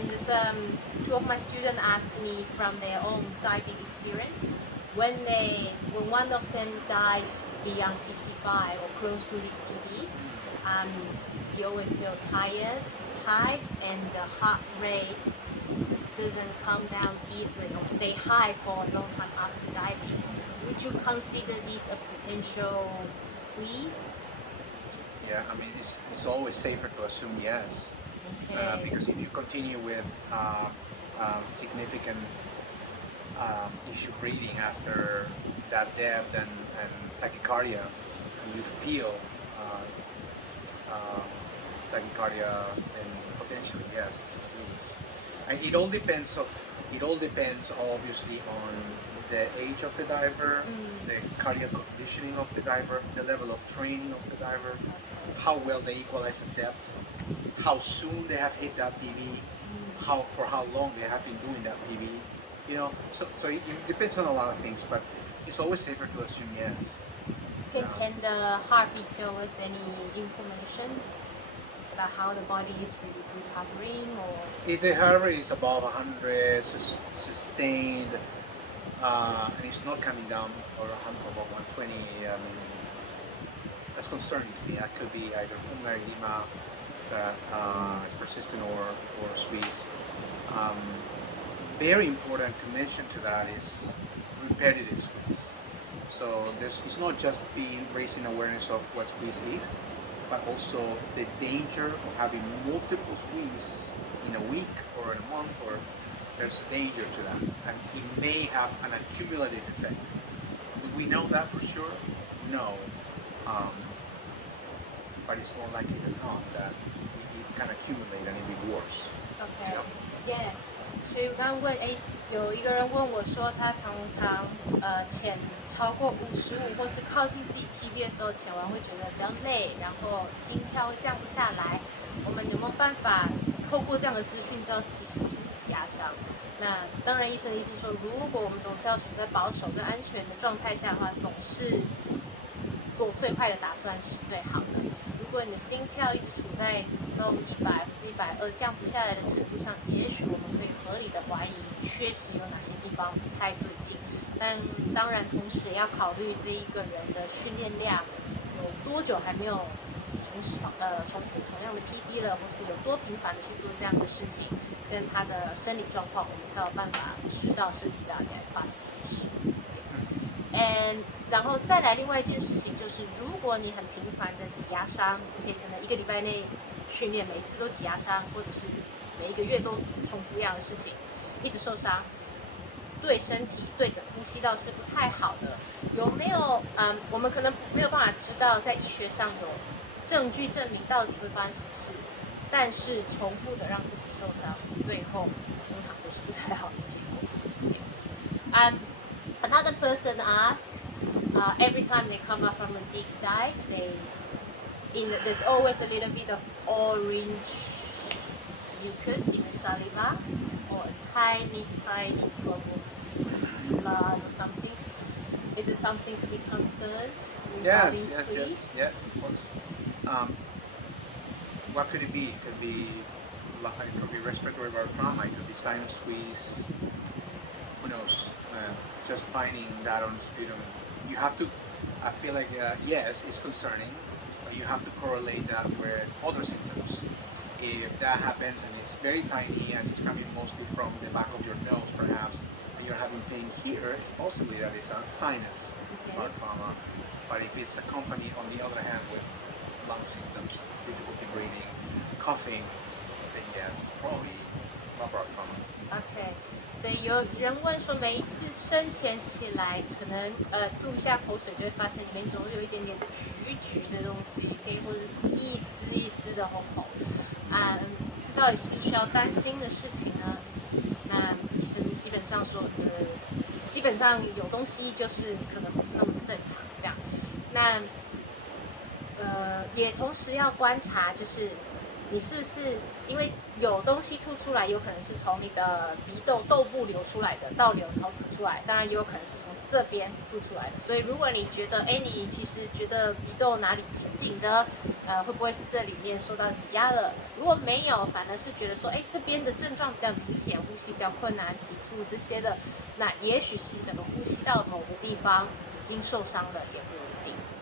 And two of my students asked me from their own diving experience, when one of them dive beyond 55 or close to his PB, he always feel tired, tight, and the heart rate doesn't come down easily or stay high for a long time after diving. Would you consider this a potential squeeze? Yeah, I mean, it's always safer to assume yes. Okay. Because if you continue with significant issue breathing after that depth and tachycardia, and you feel tachycardia, then potentially yes, it's a squeeze. And it all depends. It all depends obviously on the age of the diver, the cardiac conditioning of the diver, the level of training of the diver, how well they equalize the depth, how soon they have hit that PB, for how long they have been doing that PB. You know, so it depends on a lot of things, but it's always safer to assume yes. Can the heartbeat tell us any information about how the body is recovering, or if the heart rate is above 100, sustained, and it's not coming down or above 120, that's concerning to me. That could be either pulmonary edema that is persistent or squeeze. Very important to mention to that is repetitive squeeze. So it's not just raising awareness of what squeeze is, but also the danger of having multiple squeeze in a week or in a month, or there's a danger to that, and it may have an accumulative effect. Do we know that for sure? No, but it's more likely than not that it can accumulate and it be worse. Okay. You know? Yeah. 所以我刚刚问，有一个人问我说，他常常潜超过55，或是靠近自己 PB 的时候，潜完会觉得比较累，然后心跳会降不下来。我们有没有办法透过这样的资讯，知道自己是不是挤压伤？那当然，医生的意思说，如果我们总是要处在保守跟安全的状态下的话，总是做最坏的打算是最好的。如果你的心跳一直处在高100或是120降不下来的程度上，也许我们可以合理的怀疑确实有哪些地方不太对劲。但当然，同时也要考虑这一个人的训练量有多久还没有重复同样的 PB 了，或是有多频繁的去做这样的事情，跟他的生理状况，我们才有办法知道身体到底在发生什么事。然后再来另外一件事情就是，如果你很频繁的挤压伤，你可能1个礼拜内训练每一次都挤压伤，或者是每1个月都重复一样的事情，一直受伤，对身体对整个呼吸道是不太好的。有没有我们可能没有办法知道在医学上有证据证明到底会发生什么事，但是重复的让自己受伤，最后通常都是不太好的结果。Another person asked, every time they come up from a deep dive, there's always a little bit of orange mucus in the saliva, or a tiny drop of blood or something. Is it something to be concerned regarding squeeze? Yes, of course. What could it be? It could be respiratory trauma. It could be sinus squeeze. Who knows? Just finding that on sputum, you have to. I feel like yes, it's concerning, but you have to correlate that with other symptoms. If that happens and it's very tiny and it's coming mostly from the back of your nose, perhaps, and you're having pain here, it's possibly that it's a sinus heart trauma. But if it's accompanied, on the other hand, with lung symptoms, difficulty breathing, coughing, then yes, it's probably lumbar trauma. Okay. 所以有人问说，每一次深潜起来，可能吐一下口水，就会发现里面总是有一点点橘的东西，可以或是一丝的红红。这到底是不是需要担心的事情呢？那医生基本上说，基本上有东西就是可能不是那么正常这样。那也同时要观察，就是你是不是因为有东西吐出来，有可能是从你的鼻窦部流出来的倒流，然后吐出来，当然也有可能是从这边吐出来的。所以如果你觉得，你其实觉得鼻窦哪里紧紧的，会不会是这里面受到挤压了？如果没有，反而是觉得说，这边的症状比较明显，呼吸比较困难、急促这些的，那也许是整个呼吸道某个地方已经受伤了，也不一定。